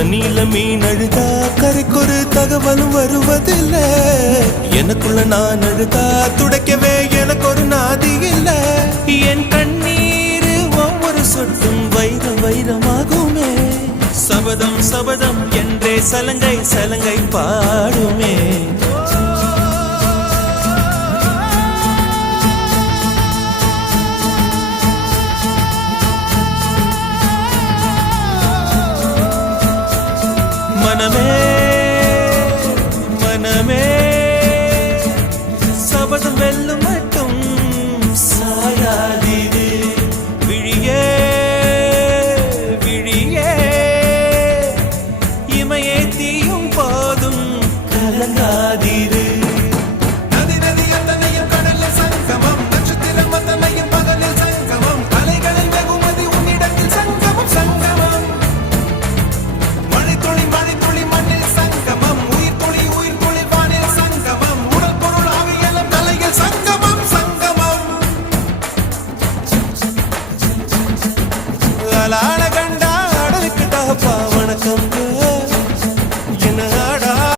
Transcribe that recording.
தண்ணியில மீன் அழுதா கரைக்கொரு தகவலும் வருவதில்லை. எனக்குள்ள நான் அழுதா துடைக்கவே எனக்கு ஒரு நாதி இல்லை. என் கண்ணீர் ஒவ்வொரு சொட்டும் வைரம் வைரமாகுமே. சபதம் சபதம் என்றே சலங்கை சலங்கை பாடுமே. மனமே